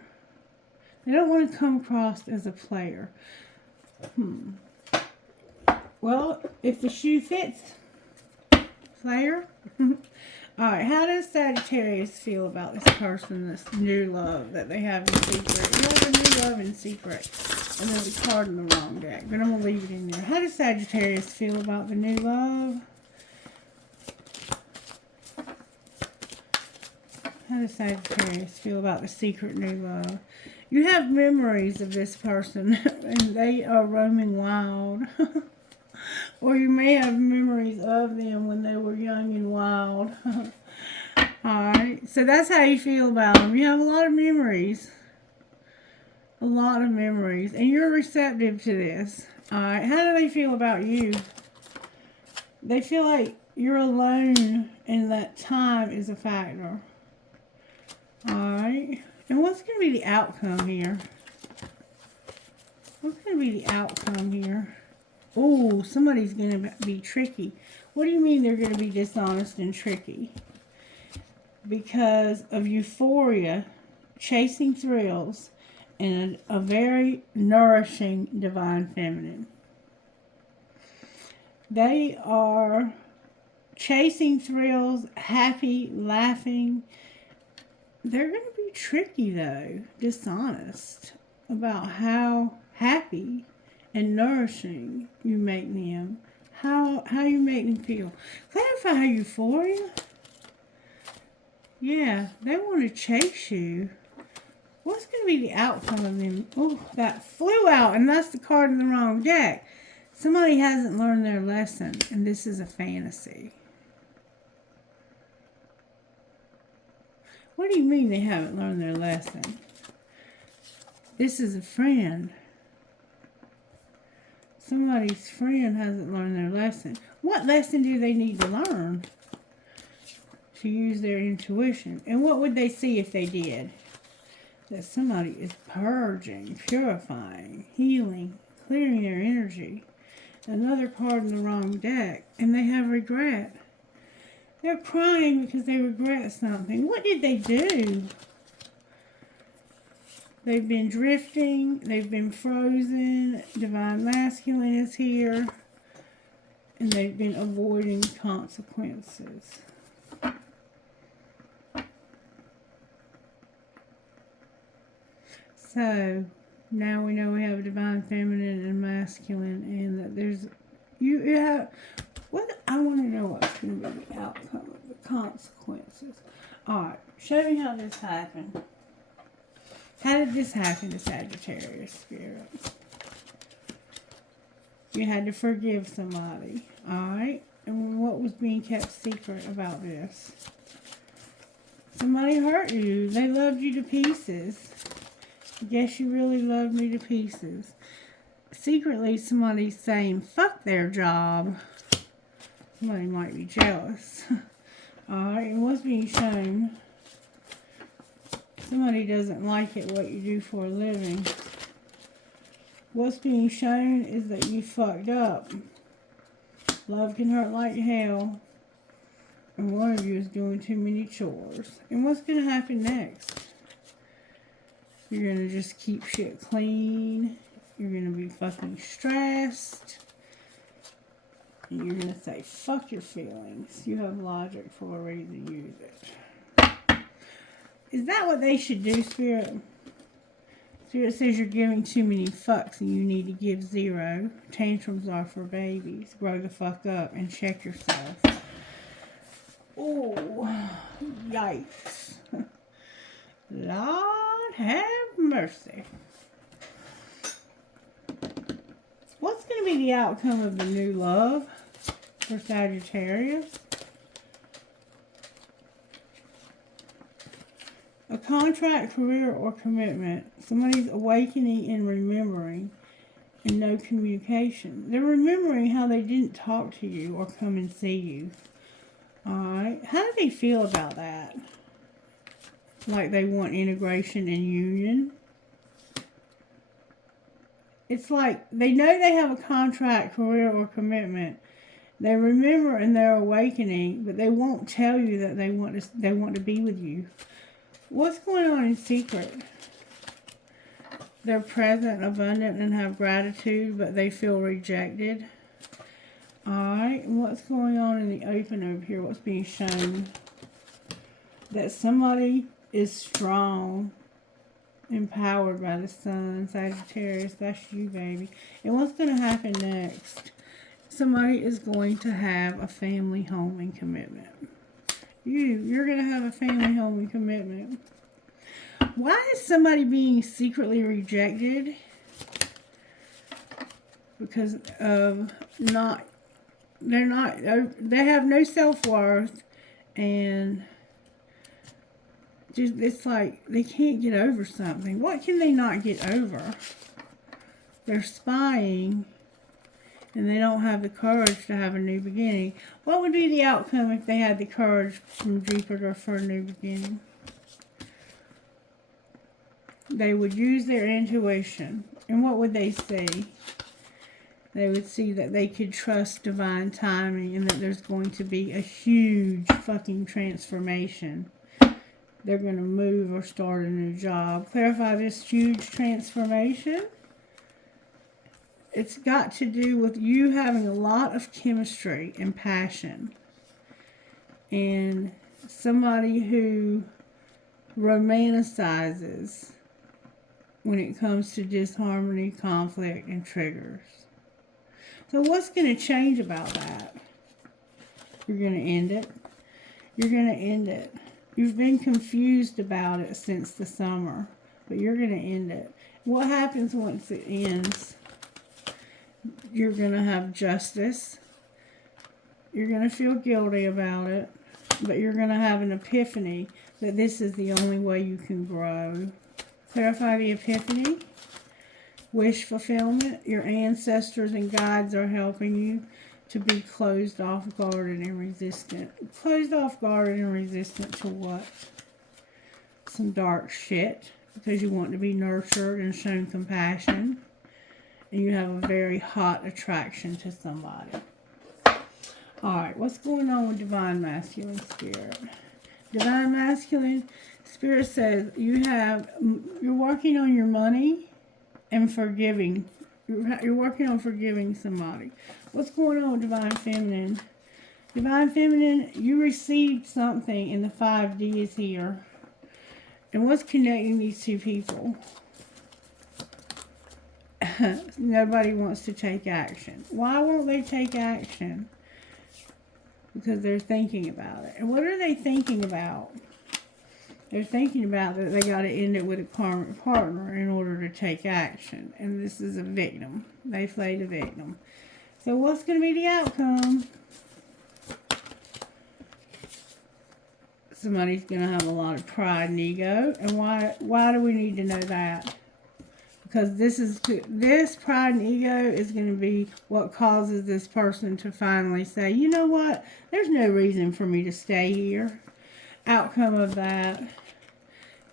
They don't want to come across as a player. Well, if the shoe fits, player. Alright, how does Sagittarius feel about this person, this new love that they have in secret? You have a new love in secret. And there's a card in the wrong deck, but I'm going to leave it in there. How does Sagittarius feel about the new love? How does Sagittarius feel about the secret new love? You have memories of this person, and they are roaming wild. Or you may have memories of them when they were young and wild. Alright, so that's how you feel about them. You have a lot of memories. A lot of memories. And you're receptive to this. Alright, how do they feel about you? They feel like you're alone and that time is a factor. Alright. And what's going to be the outcome here? What's going to be the outcome here? Ooh, Oh, somebody's going to be tricky. What do you mean they're going to be dishonest and tricky? Because of euphoria, chasing thrills, and a very nourishing divine feminine. They are chasing thrills, happy, laughing. They're going to be tricky, though, dishonest about how happy and nourishing you make them, how you make them feel. Clarify euphoria. Yeah, they want to chase you. What's going to be the outcome of them? Oh, that flew out, and that's the card in the wrong deck. Somebody hasn't learned their lesson, and this is a fantasy. What do you mean they haven't learned their lesson? This is a friend. Somebody's friend hasn't learned their lesson. What lesson do they need to learn? To use their intuition. And what would they see if they did? That somebody is purging, purifying, healing, clearing their energy. Another card in the wrong deck. And they have regret. They're crying because they regret something. What did they do? They've been drifting. They've been frozen. Divine Masculine is here. And they've been avoiding consequences. So, now we know we have Divine Feminine and Masculine, and that there's, you have, what, I want to know what's going to be the outcome of the consequences. Alright, show me how this happened. How did this happen to Sagittarius Spirit? You had to forgive somebody, alright? And what was being kept secret about this? Somebody hurt you. They loved you to pieces. Guess you really loved me to pieces. Secretly, somebody's saying, fuck their job. Somebody might be jealous. Alright, and what's being shown? Somebody doesn't like it what you do for a living. What's being shown is that you fucked up. Love can hurt like hell. And one of you is doing too many chores. And what's going to happen next? You're going to just keep shit clean. You're going to be fucking stressed. And you're going to say, fuck your feelings. You have logic for a reason to use it. Is that what they should do, Spirit? Spirit says you're giving too many fucks and you need to give 0. Tantrums are for babies. Grow the fuck up and check yourself. Oh, yikes. Lord have mercy. What's going to be the outcome of the new love for Sagittarius? A contract, career, or commitment. Somebody's awakening and remembering, and no communication. They're remembering how they didn't talk to you or come and see you. Alright, how do they feel about that? Like they want integration and union. It's like they know they have a contract, career, or commitment. They remember and they're awakening, but they won't tell you that they want to be with you. What's going on in secret? They're present, abundant, and have gratitude, but they feel rejected. Alright, and what's going on in the open over here? What's being shown? That somebody is strong, empowered by the sun. Sagittarius, that's you, baby. And what's going to happen next? Somebody is going to have a family, home, and commitment. You're going to have a family, home, and commitment. Why is somebody being secretly rejected? Because of they have no self-worth, and just, it's like they can't get over something. What can they not get over? They're spying, and they don't have the courage to have a new beginning. What would be the outcome if they had the courage from Jupiter for a new beginning? They would use their intuition. And what would they see? They would see that they could trust divine timing and that there's going to be a huge fucking transformation. They're going to move or start a new job. Clarify this huge transformation. It's got to do with you having a lot of chemistry and passion. And somebody who romanticizes when it comes to disharmony, conflict, and triggers. So what's going to change about that? You're going to end it. You're going to end it. You've been confused about it since the summer, but you're going to end it. What happens once it ends? You're going to have justice. You're going to feel guilty about it, but you're going to have an epiphany that this is the only way you can grow. Clarify the epiphany. Wish fulfillment. Your ancestors and guides are helping you to be closed off guarded and resistant. Closed off guarded and resistant to what? Some dark shit. Because you want to be nurtured and shown compassion. And you have a very hot attraction to somebody. Alright, what's going on with Divine Masculine Spirit? Divine Masculine Spirit says you're working on your money and forgiving. You're working on forgiving somebody. What's going on with Divine Feminine? Divine Feminine, you received something in the 5Ds here. And what's connecting these two people? Nobody wants to take action. Why won't they take action? Because they're thinking about it. And what are they thinking about? They're thinking about that they got to end it with a karmic partner in order to take action. And this is a victim. They played a victim. So what's going to be the outcome? Somebody's going to have a lot of pride and ego. And why do we need to know that? Because this pride and ego is going to be what causes this person to finally say, you know what? There's no reason for me to stay here. Outcome of that,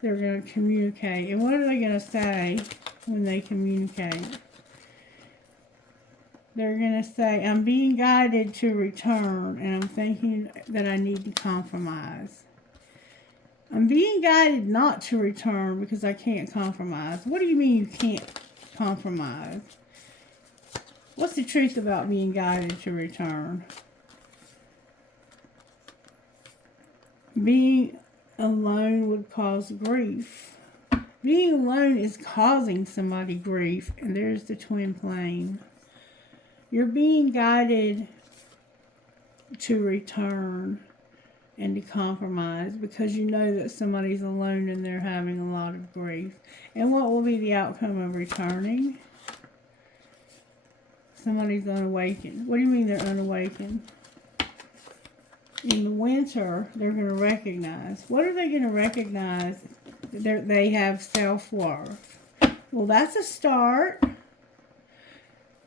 they're going to communicate. And what are they going to say when they communicate? They're going to say, I'm being guided to return, and I'm thinking that I need to compromise. I'm being guided not to return because I can't compromise. What do you mean you can't compromise? What's the truth about being guided to return? Being alone would cause grief. Being alone is causing somebody grief, and there's the twin flame. You're being guided to return and to compromise because you know that somebody's alone and they're having a lot of grief. And what will be the outcome of returning? Somebody's unawakened. What do you mean they're unawakened? In the winter, they're going to recognize. What are they going to recognize? They have self-worth. Well, that's a start.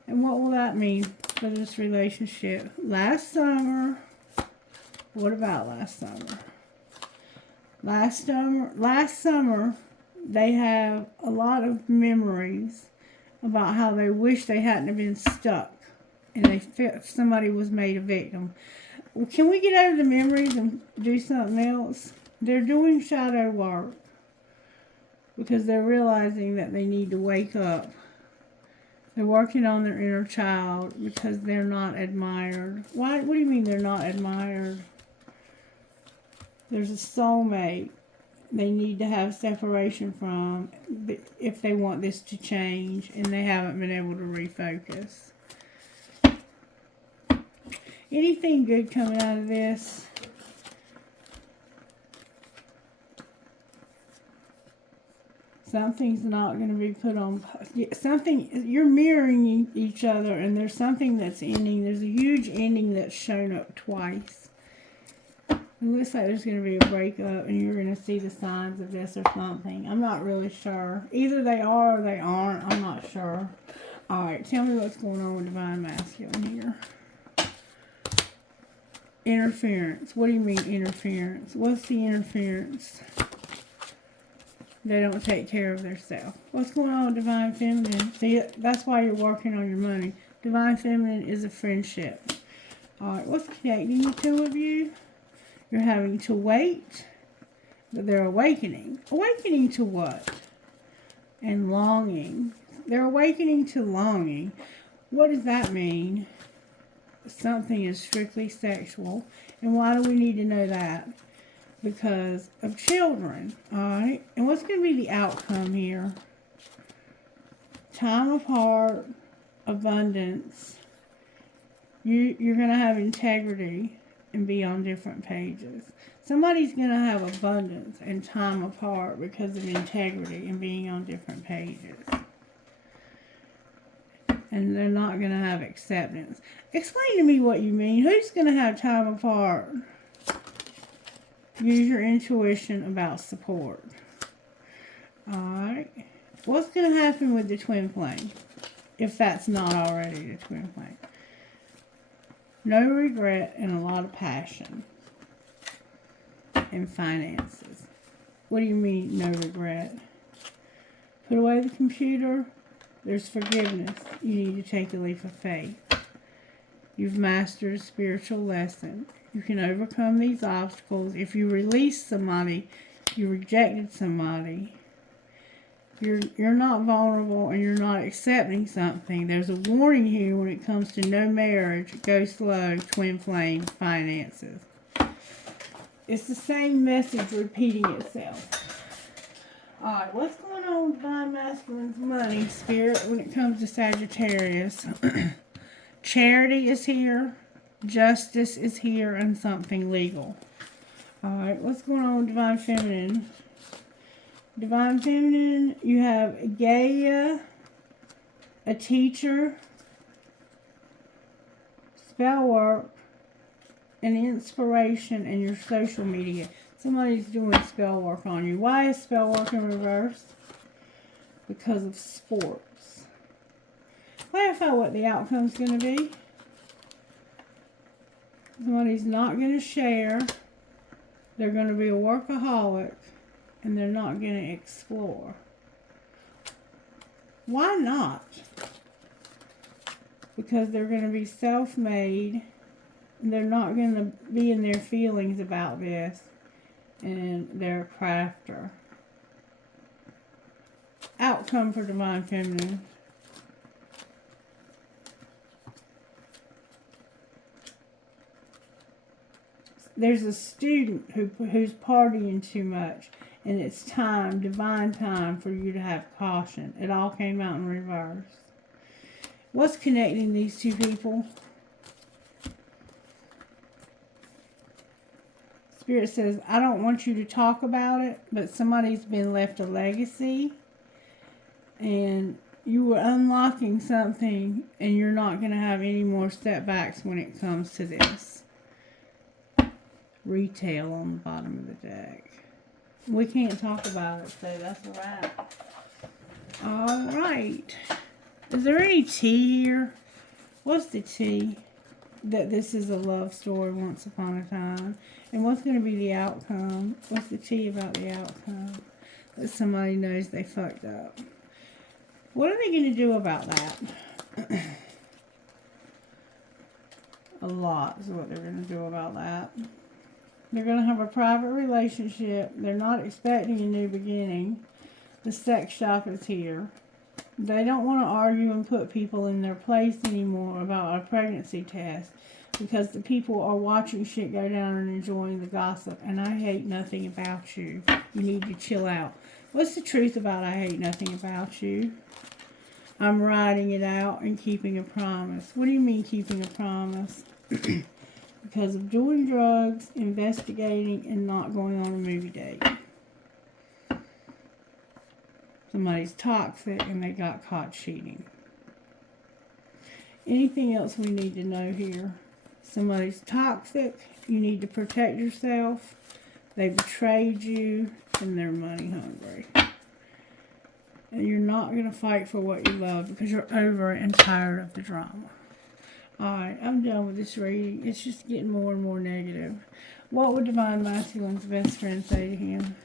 And what will that mean for this relationship? Last summer, what about last summer? Last summer, they have a lot of memories about how they wish they hadn't have been stuck and they felt somebody was made a victim. Well, can we get out of the memories and do something else? They're doing shadow work because they're realizing that they need to wake up. They're working on their inner child because they're not admired. Why? What do you mean they're not admired? There's a soulmate they need to have separation from if they want this to change, and they haven't been able to refocus. Anything good coming out of this? Something's not going to be put on. Something, you're mirroring each other, and there's something that's ending. There's a huge ending that's shown up twice. It looks like there's going to be a breakup, and you're going to see the signs of this or something. I'm not really sure. Either they are or they aren't. I'm not sure. Alright, tell me what's going on with Divine Masculine here. Interference. What do you mean interference? What's the interference? They don't take care of themselves. What's going on with Divine Feminine? See, that's why you're working on your money. Divine Feminine is a friendship. Alright, what's connecting the two of you? You're having to wait, but they're awakening. Awakening to what? And longing. They're awakening to longing. What does that mean? Something is strictly sexual. And why do we need to know that? Because of children. Alright? And what's going to be the outcome here? Time apart, abundance. You're going to have integrity and be on different pages. Somebody's going to have abundance and time apart because of integrity and being on different pages. And they're not going to have acceptance. Explain to me what you mean. Who's going to have time apart? Use your intuition about support. Alright. What's going to happen with the twin flame? If that's not already the twin flame. No regret and a lot of passion. And finances. What do you mean, no regret? Put away the computer. There's forgiveness. You need to take a leap of faith. You've mastered a spiritual lesson. You can overcome these obstacles. If you release somebody, you rejected somebody, you're not vulnerable and you're not accepting something. There's a warning here when it comes to no marriage, go slow, twin flame, finances. It's the same message repeating itself. Alright, what's going on with Divine Masculine's money, Spirit, when it comes to Sagittarius? Charity is here, justice is here, and something legal. Alright, what's going on with Divine Feminine? Divine Feminine, you have Gaia, a teacher, spell work, and inspiration, and your social media. Somebody's doing spell work on you. Why is spell work in reverse? Because of sports. Clarify what the outcome's going to be. Somebody's not going to share. They're going to be a workaholic. And they're not going to explore. Why not? Because they're going to be self-made. They're not going to be in their feelings about this. And they're a crafter. Outcome for Divine Feminine. There's a student who's partying too much. And it's time, divine time, for you to have caution. It all came out in reverse. What's connecting these two people? Spirit says, I don't want you to talk about it, but somebody's been left a legacy. And you were unlocking something, and you're not going to have any more setbacks when it comes to this. Retail on the bottom of the deck. We can't talk about it, so that's a wrap. Alright. Is there any tea here? What's the tea? That this is a love story once upon a time. And what's going to be the outcome? What's the tea about the outcome? That somebody knows they fucked up. What are they going to do about that? A lot is what they're going to do about that. They're going to have a private relationship. They're not expecting a new beginning. The sex shop is here. They don't want to argue and put people in their place anymore about a pregnancy test. Because the people are watching shit go down and enjoying the gossip. And I hate nothing about you. You need to chill out. What's the truth about I hate nothing about you? I'm writing it out and keeping a promise. What do you mean keeping a promise? Because of doing drugs, investigating, and not going on a movie date. Somebody's toxic and they got caught cheating. Anything else we need to know here? Somebody's toxic. You need to protect yourself. They betrayed you and they're money hungry. And you're not going to fight for what you love because you're over it and tired of the drama. Alright, I'm done with this reading. It's just getting more and more negative. What would Divine Masculine's best friend say to him?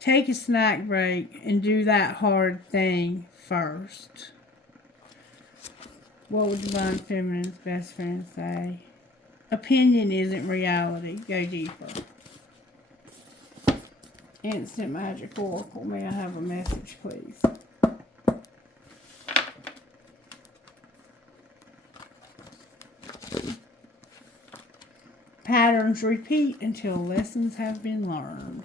Take a snack break and do that hard thing first. What would Divine Feminine's best friend say? Opinion isn't reality. Go deeper. Instant Magic Oracle. May I have a message, please? Patterns repeat until lessons have been learned.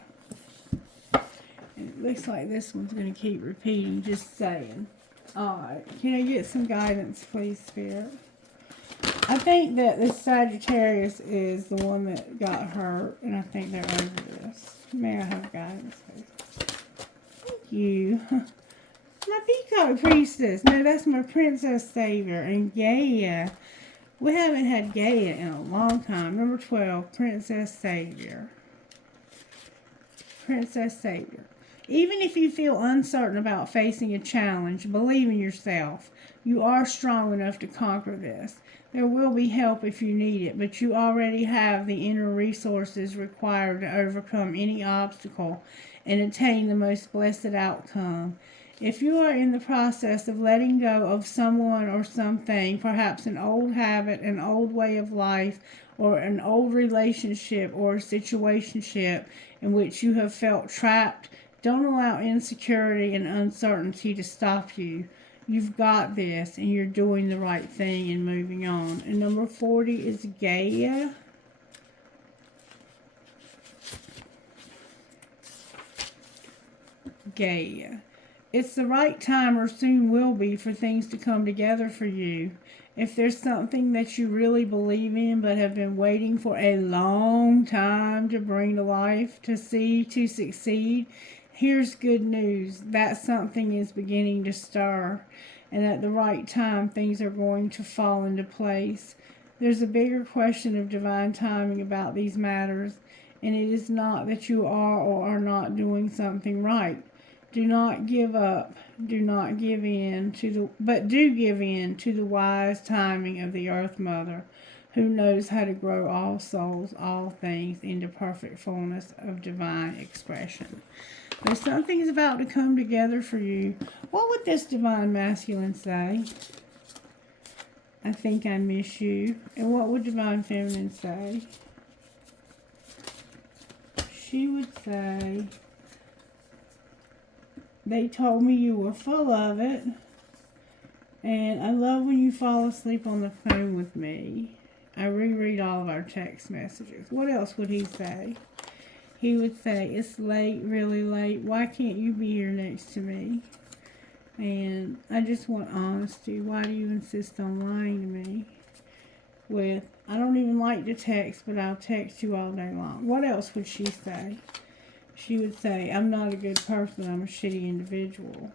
And it looks like this one's going to keep repeating, just saying. Alright, can I get some guidance, please, Spirit? I think that this Sagittarius is the one that got hurt, and I think they're over this. May I have guidance, please? Thank you. My Peacock Priestess. No, that's my Princess Savior. And Gaia. We haven't had Gaia in a long time. Number 12, Princess Savior. Princess Savior. Even if you feel uncertain about facing a challenge, believe in yourself. You are strong enough to conquer this. There will be help if you need it, but you already have the inner resources required to overcome any obstacle and attain the most blessed outcome. If you are in the process of letting go of someone or something, perhaps an old habit, an old way of life, or an old relationship or situationship in which you have felt trapped, don't allow insecurity and uncertainty to stop you. You've got this, and you're doing the right thing and moving on. And number 40 is Gaia. Gaia. It's the right time, or soon will be, for things to come together for you. If there's something that you really believe in but have been waiting for a long time to bring to life, to succeed, here's good news. That something is beginning to stir, and at the right time, things are going to fall into place. There's a bigger question of divine timing about these matters, and it is not that you are or are not doing something right. Do not give up. Do not give in but do give in to the wise timing of the Earth Mother, who knows how to grow all souls, all things, into perfect fullness of divine expression. There's something's about to come together for you. What would this Divine Masculine say? I think I miss you. And what would Divine Feminine say? She would say, they told me you were full of it. And I love when you fall asleep on the phone with me. I reread all of our text messages. What else would he say? He would say, it's late, really late. Why can't you be here next to me? And I just want honesty. Why do you insist on lying to me? With, I don't even like to text, but I'll text you all day long. What else would she say? She would say, I'm not a good person. I'm a shitty individual.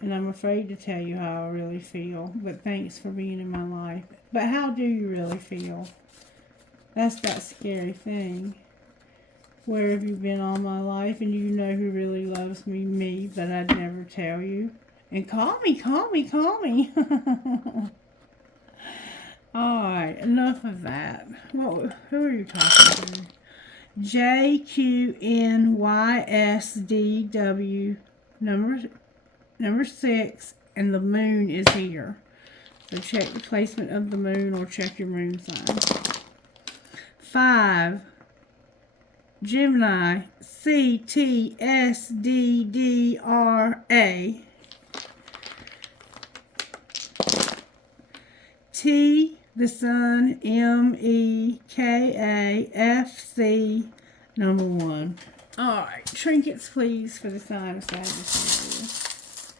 And I'm afraid to tell you how I really feel. But thanks for being in my life. But how do you really feel? That's that scary thing. Where have you been all my life, and you know who really loves me? Me, but I'd never tell you. And call me. Alright, enough of that. Who are you talking to? JQNYSDW, number 6, and the moon is here. So check the placement of the moon, or check your moon sign. 5. Gemini, CTSDDRA. T, the Sun, MEKAFC, number 1. Alright, trinkets please for the sign of Sagittarius.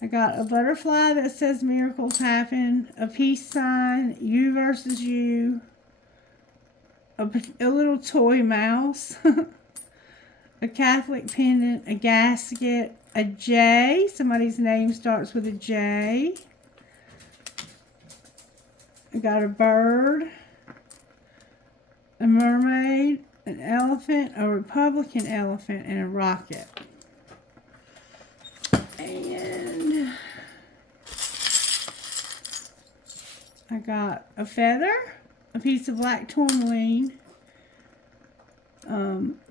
I got a butterfly that says miracles happen, a peace sign, you versus you, a little toy mouse, a Catholic pendant, a gasket, a J, somebody's name starts with a J. I got a bird, a mermaid, an elephant, a Republican elephant, and a rocket. And I got a feather, a piece of black tourmaline,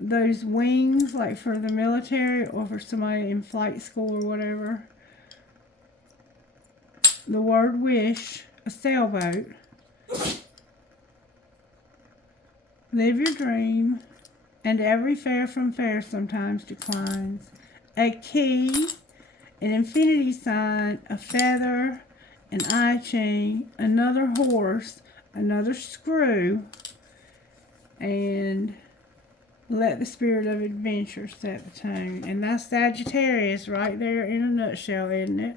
those wings like for the military or for somebody in flight school or whatever, the word wish, a sailboat, live your dream, and every fare from fair sometimes declines. A key, an infinity sign, a feather, an eye chain, another horse, another screw, and let the spirit of adventure set the tone. And that's Sagittarius right there in a nutshell, isn't it?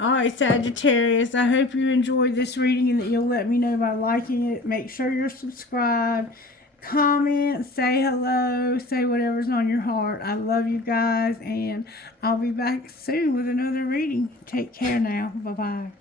Alright, Sagittarius, I hope you enjoyed this reading and that you'll let me know by liking it. Make sure you're subscribed. Comment, say hello, say whatever's on your heart. I love you guys, and I'll be back soon with another reading. Take care now. Bye-bye.